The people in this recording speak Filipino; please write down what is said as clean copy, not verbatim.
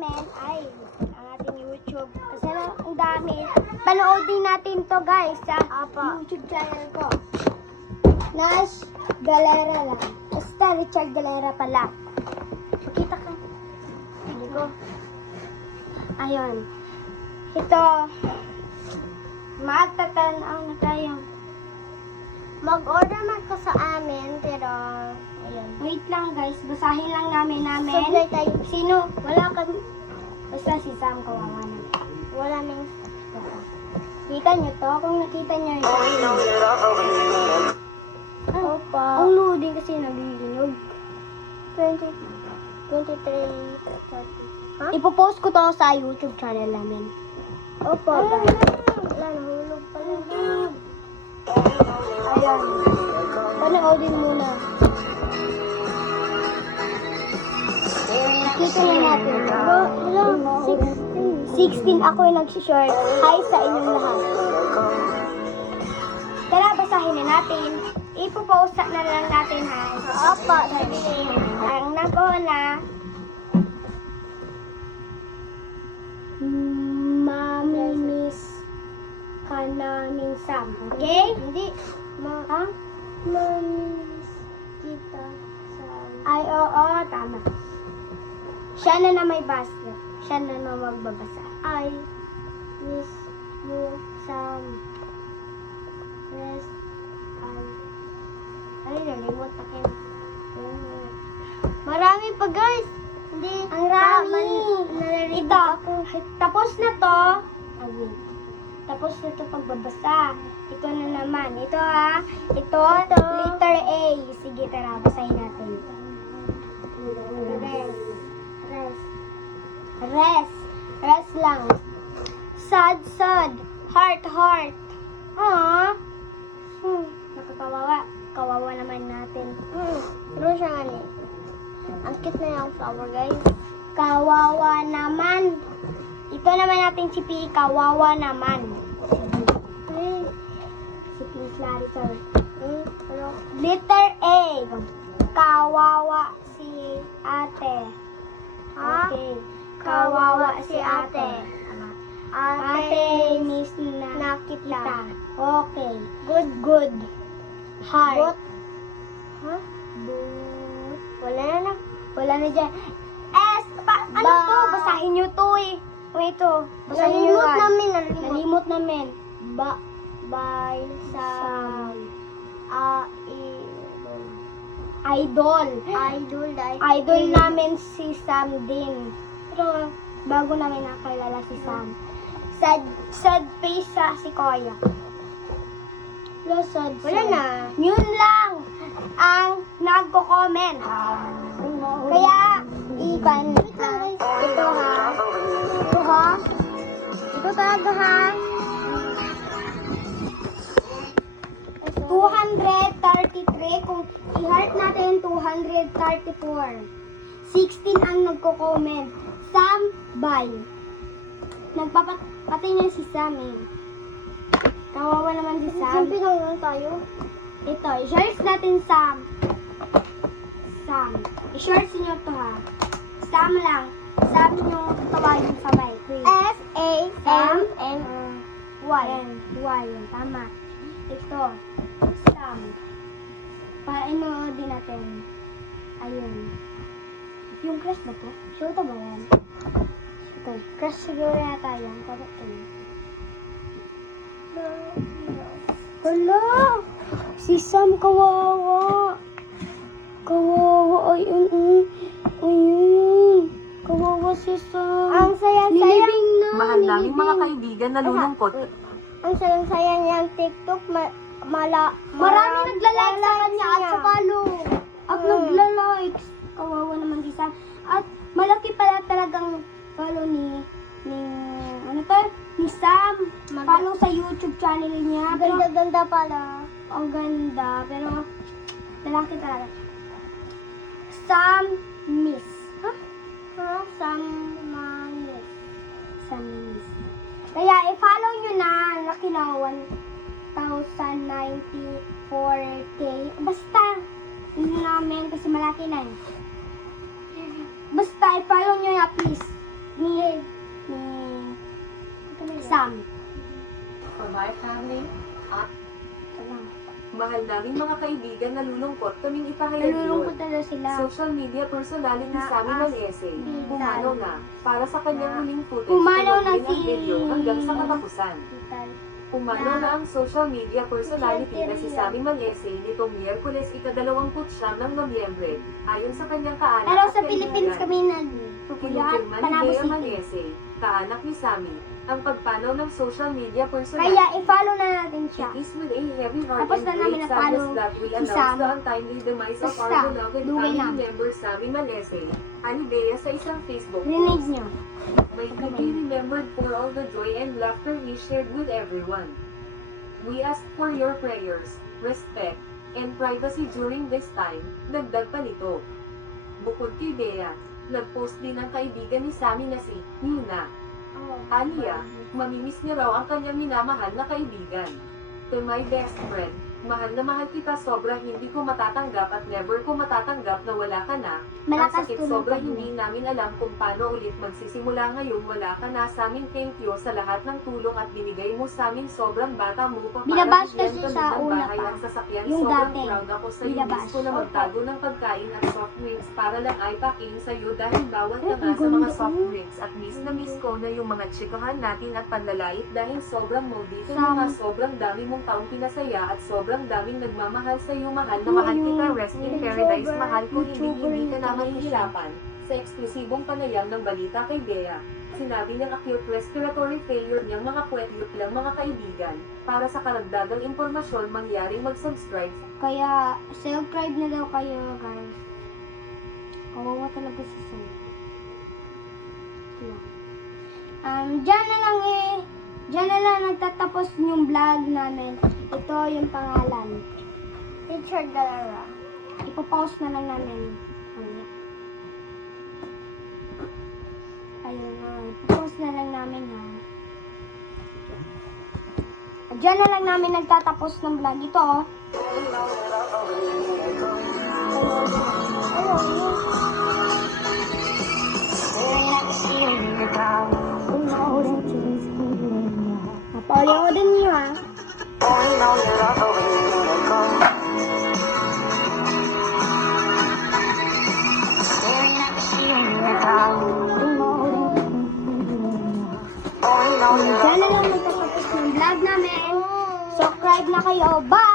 namin ay ang ating YouTube. Kasi ang dami. Panoodin natin to guys sa YouTube channel ko. Nash Galera lang. Basta Richard Galera pala. Pakita ka. Hindi ko. Ayun. Ito. Magtatanaw na tayo. Mag-order man ko sa amin, pero ayun. Wait lang guys, basahin lang namin. Supply tayo. Sino? Wala kami. Basta si Sam, kawawa na. Wala nang. Kita nyo to? Kung nakita nyo ito. Opa. Ang loading kasi nabihinog. 23, 30. Huh? Ipopost ko to sa YouTube channel namin. Opo. Wala, nahulog pala. Ayan. Panoodin muna. Nakita na natin. Hello, 16 ako yung nag-short. Hi sa inyong lahat. Tara, basahin na natin. Ipopost na lang natin ha. Opo, sabihin. Ang nag-una, Mami-miss ka namin Sam. Okay? Hindi. Ha? Mami-miss kita Sam. Ay, oo, tama. Siya na may basa. Siya na magbabasa. I miss you Sam. Rest. Ay, nalimot akin. Marami pa guys. Hindi. Ang rami. Ito. Tapos na to. Tapos na to pagbabasa. Ito na naman. Ito ha. Ito. Letter A. Sige, tara. Basahin natin. Rest lang. Sad. Heart. Aww. Nakakawawa. Kawawa naman natin. Pero siya nga ni. Ang cute na yung flower, guys. Kawawa naman. Ito naman natin si P. Kawawa naman. Si P. Clarissa. Letter A. Kawawa si ate. Ha? Okay. Kawawa si ate. Ate, miss na kita. Okay. Good. Heart. Ha? Wala na dyan. S. Ano to? Basahin nyo to eh. Ito. Basahin nyo Nalimot namin. Bye sa Idol namin si Sam din. Pero bago namin nakilala si Sam. Sad face sa si Koya. Wala na. Yun lang ang nagko-comment. Kaya, iban. Ito ha. Ito talaga ha. 233. Kung i-heart natin, 234. 16 ang nagko-comment. Sam, bye. Nagpapatay na si Sam eh. Kawawa naman si Sam. Siyempre lang tayo. Ito, i-shorts natin Sam. I-shorts nyo to ha. Sam lang. Sam nyo tawagin sabay. S-A-M-N-Y. Tama. Ito. Sam. Paano din natin. Ayun. Yung crush ba to? Sure to ba yan? Okay. Crush siguro yata yan. Correct yun. Hala! Si Sam kawawa. Ayun. Kawawa si Sam. Ang sayang-sayang na. Mahal lang yung mga kaibigan na lulungkot. Ang sayang-sayang niyang TikTok. Marami nagla-like sa kanya at sa follow. At nagla-likes. Kawawa naman si Sam. At malaki pala talagang follow ni Sam. Follow sa YouTube channel niya. Ganda-ganda pala. Ang ganda. Pero, lalaki talaga. Sam Miss. Sam Miss. Kaya, i-follow nyo na. Laki na 1,094K. Basta, hindi namin kasi malaki na eh. Basta, i-follow nyo na please. Sam. For my family, mahal namin mga kaibigan, nalulungkot kaming ipahayag Nalulungkot yun. na sila. Social media personality Na- Sammy Malese, pumanaw na para sa kanyang huling footage. Pumanaw na tuloy ang video hanggang sa katapusan. Pumanaw na ang social media personality na si Sammy Malese nitong Miyerkules ika-29 ng Nobyembre, ayon sa kanyang kaanak Pero at sa Philippines kaibigan. kami Kinumpirma ni Panabo Bea City. Malese, kaanak ni Sammy, ang pagpanaw ng social media personality. Kaya i-follow na natin siya. It is with a heavy heart Tapos and na namin great na-follow sadness that we si announce Sam. the untimely demise of our Basta, beloved dugay family lang. member Sammy Malese. Ani Bea sa isang Facebook Rinig post. nyo. May to be remembered for all the joy and laughter he shared with everyone. We ask for your prayers, respect, and privacy during this time, dagdag pa nito. Bukod kay Bea, nag-post din ang kaibigan ni Sammy na si Nina. Alia, mamimiss niya raw ang kanyang minamahal na kaibigan. To my best friend, mahal na mahal kita, sobra hindi ko matatanggap at never ko matatanggap na wala ka na. Ang Malakas sakit tulog sobra ka hindi namin alam kung paano ulit magsisimula ngayon, wala ka na sa amin. Thank you sa lahat ng tulong at binigay mo sa amin, sobrang bata mo pa para Binabash bigyan kasi kami sa ng una bahay pa. at sasakyan. Yung Sobrang dati. proud ako sa iyo, Binabash. gusto na magtago ng pagkain at soft drinks para lang ay paking sa iyo dahil bawal ka Ay, nga ang sa mga ganda. soft drinks at miss na miss ko na yung mga chikahan natin at panlalait dahil sobrang maldito Sam. mga sobrang dami mong taong pinasaya at sobrang daming nagmamahal sa iyo, mahal na mahal kita, rest in paradise, mahal ko, hindi ka na mahihirapan. Sa eksklusibong panayam ng balita kay Bea, sinabi niyang acute respiratory failure niyang mga kwelyot lang mga kaibigan. Para sa karagdagang impormasyon, mangyaring mag-subscribe. Kaya, subscribe na daw kayo, guys. Kawawa talaga si Sam. Diyan na lang nagtatapos yung vlog namin. Ito yung pangalan. Teacher Galara. Ipopost na lang namin. Ayun na. Ipopost na lang namin ha. Diyan na lang namin nagtatapos ng vlog. Ito oh. Napaulit ko din niyo ha. Diyan na lang magtatapos ng vlog namin. Subscribe na kayo. Bye!